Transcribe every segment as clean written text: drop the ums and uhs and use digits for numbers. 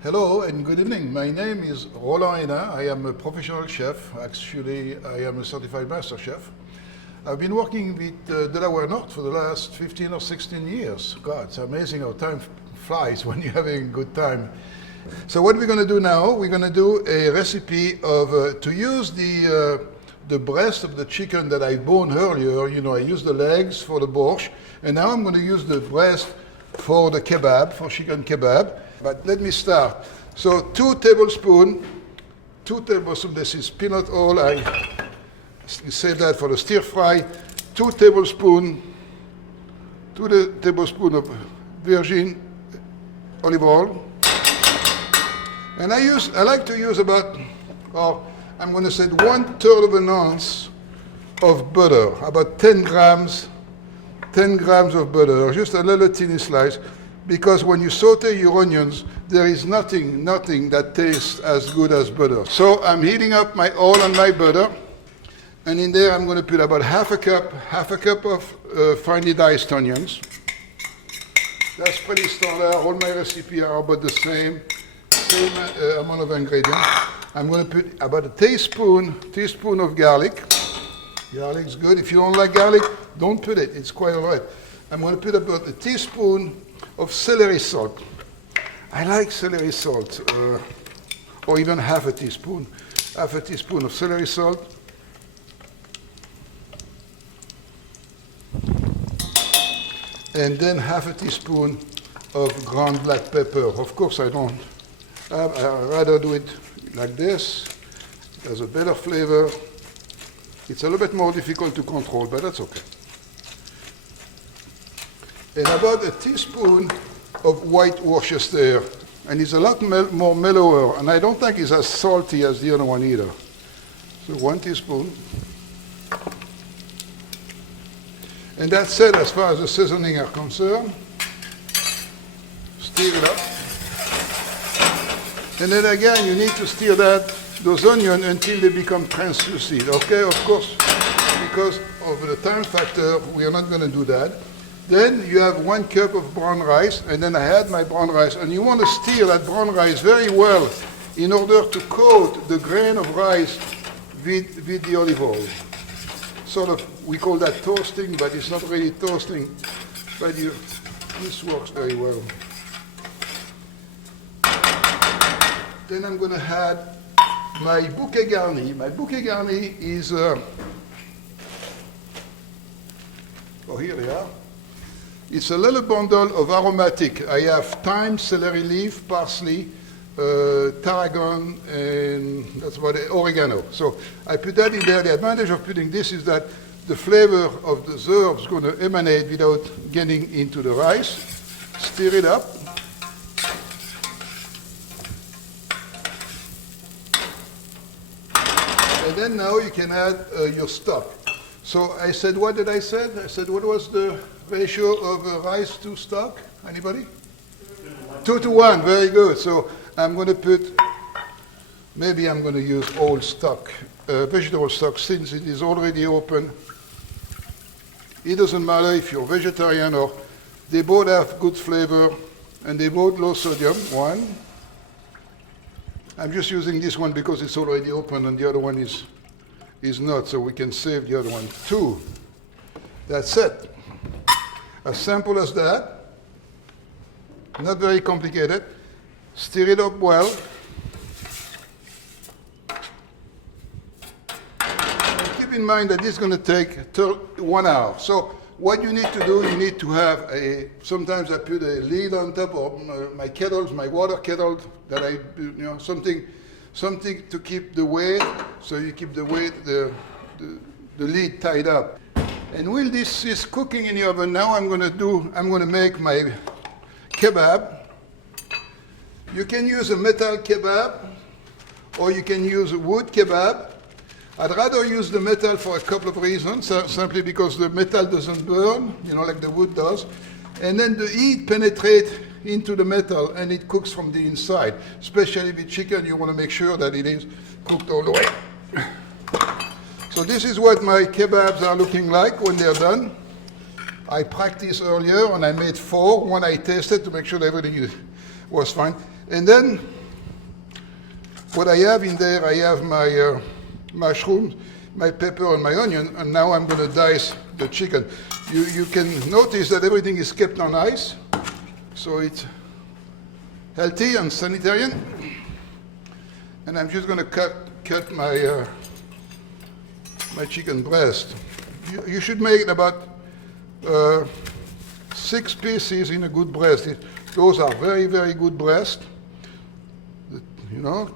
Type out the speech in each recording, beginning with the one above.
Hello and good evening. My name is Roland Hénin. I am a professional chef. Actually, I am a certified master chef. I've been working with Delaware North for the last 15 or 16 years. God, it's amazing how time flies when you're having a good time. So what we're going to do now, we're going to do a recipe of, to use the breast of the chicken that I boned earlier. You know, I used the legs for the borscht, and now I'm going to use the breast for the kebab, for chicken kebab. But let me start. So 2 tablespoons, this is peanut oil, I save that for the stir fry. 2 tablespoons of virgin olive oil. And I like to use about, I'm going to say 1/3 of an ounce of butter, about 10 grams of butter, just a little teeny slice. Because when you saute your onions, there is nothing that tastes as good as butter. So I'm heating up my oil and my butter, and in there I'm going to put about half a cup of finely diced onions. That's pretty standard. All my recipes are about the same amount of ingredients. I'm going to put about a teaspoon of garlic. Garlic's good. If you don't like garlic, don't put it. It's quite all right. I'm going to put about a teaspoon of celery salt. I like celery salt, or even half a teaspoon of celery salt. And then half a teaspoon of ground black pepper. Of course I rather do it like this. It has a better flavor. It's a little bit more difficult to control, but that's okay. And about a teaspoon of white Worcestershire, and it's a lot more mellower, and I don't think it's as salty as the other one either. So 1 teaspoon. And that's it as far as the seasoning are concerned. Stir it up. And then again, you need to stir those onions until they become translucent, okay? Of course, because of the time factor, we are not going to do that. Then you have 1 cup of brown rice, and then I had my brown rice, and you want to stir that brown rice very well in order to coat the grain of rice with the olive oil. Sort of, we call that toasting, but it's not really toasting, but this works very well. Then I'm going to add my bouquet garni. My bouquet garni is, here they are. It's a little bundle of aromatic. I have thyme, celery leaf, parsley, tarragon, and that's about it, oregano. So I put that in there. The advantage of putting this is that the flavor of the herbs is going to emanate without getting into the rice. Stir it up. And then now you can add your stock. So I said, what did I say? I said, what was the ratio of rice to stock? Anybody? 2 to 1, very good. So I'm going to maybe I'm going to use old stock, vegetable stock, since it is already open. It doesn't matter if you're vegetarian or, they both have good flavor and they both low sodium. 1. I'm just using this one because it's already open and the other one is not, so we can save the other one. 2. That's it. As simple as that. Not very complicated. Stir it up well. And keep in mind that this is going to take 1 hour. So what you need to do, you need to have sometimes I put a lid on top of my kettles, my water kettle, that I, something to keep the weight, so you keep the weight, the lid tied up. And while this is cooking in the oven, now I'm going to make my kebab. You can use a metal kebab, or you can use a wood kebab. I'd rather use the metal for a couple of reasons, simply because the metal doesn't burn, like the wood does. And then the heat penetrates into the metal and it cooks from the inside. Especially with chicken, you want to make sure that it is cooked all the way. So this is what my kebabs are looking like when they're done. I practiced earlier and I made 4. One I tasted to make sure that everything was fine. And then what I have in there, I have my mushrooms, my pepper, and my onion, and now I'm going to dice the chicken. You can notice that everything is kept on ice, so it's healthy and sanitarian. And I'm just going to cut my my chicken breast. You should make about 6 pieces in a good breast. Those are very, very good breast. You know.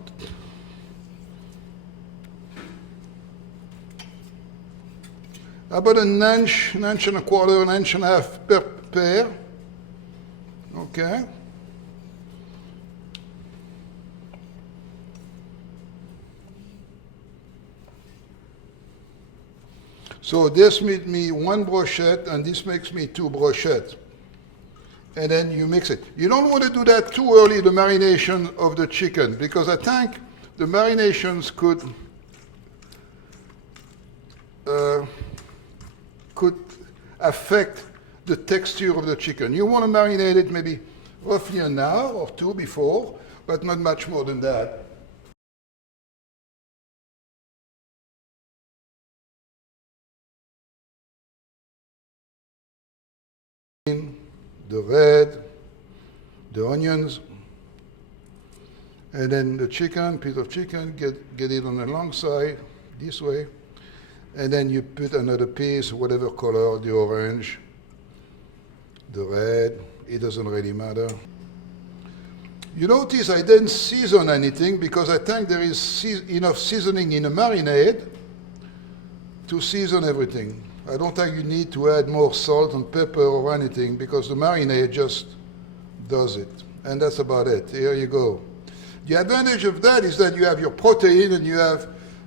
About an inch and a quarter, an inch and a half per pair. Okay. So this makes me 1 brochette, and this makes me 2 brochettes. And then you mix it. You don't want to do that too early, the marination of the chicken, because I think the marinations could affect the texture of the chicken. You want to marinate it maybe roughly an hour or 2 before, but not much more than that. The red, the onions, and then the chicken, piece of chicken, get it on the long side, this way, and then you put another piece, whatever color, the orange, the red, it doesn't really matter. You notice I didn't season anything because I think there is enough seasoning in a marinade to season everything. I don't think you need to add more salt and pepper or anything because the marinade just does it. And that's about it. Here you go. The advantage of that is that you have your protein and you have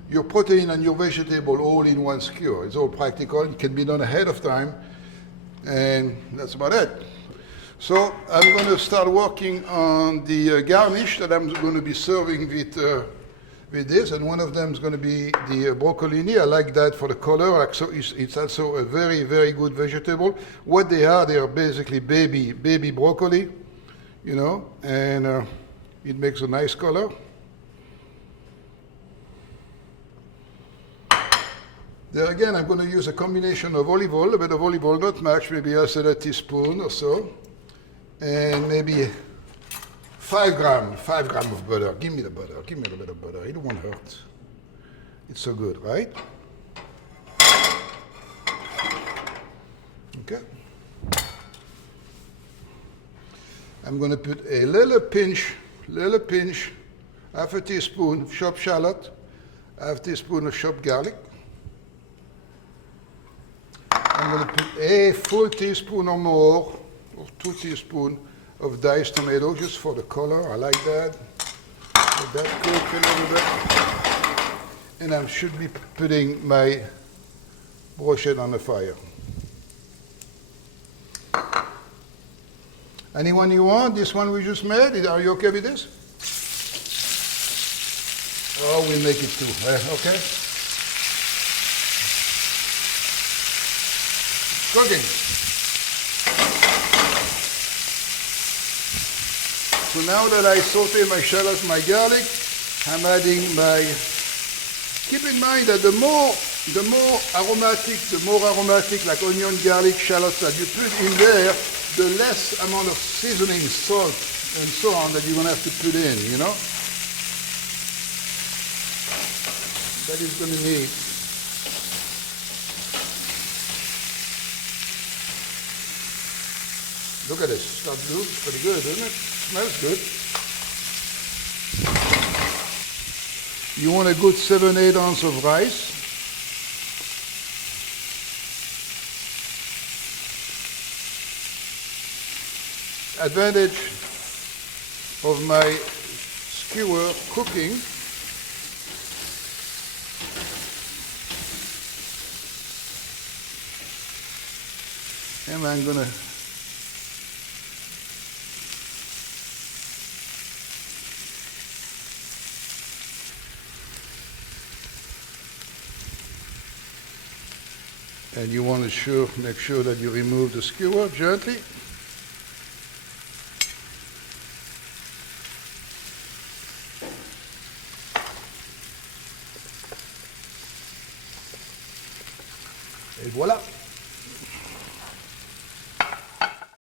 your protein and your vegetable all in one skewer. It's all practical. It can be done ahead of time. And that's about it. So I'm going to start working on the garnish that I'm going to be serving with this, and one of them is going to be the broccolini. I like that for the color. So it's also a very, very good vegetable. What they are basically baby broccoli, you know, and it makes a nice color. There again, I'm going to use a combination of olive oil, a bit of olive oil, not much, maybe I said a teaspoon or so, and maybe 5 gram of butter. Give me the butter. Give me a little bit of butter. It won't hurt. It's so good, right? Okay. I'm going to put a little pinch, half a teaspoon of chopped shallot, half a teaspoon of chopped garlic. I'm going to put a full teaspoon or more, or 2 teaspoons of diced tomato just for the color. I like that. Let that cook a little bit. And I should be putting my brochette on the fire. Anyone you want? This one we just made? Are you okay with this? Oh, we'll make it 2. Okay? Cooking. So now that I saute my shallots, my garlic, I'm adding my. Keep in mind that the more aromatic, like onion, garlic, shallots that you put in there, the less amount of seasoning, salt, and so on that you're gonna have to put in. You know. That is gonna need. Look at this. That looks pretty good, doesn't it? Smells good. You want a good 7-8 ounces of rice. Advantage of my skewer cooking and I'm gonna and you want to make sure that you remove the skewer gently. Et voilà.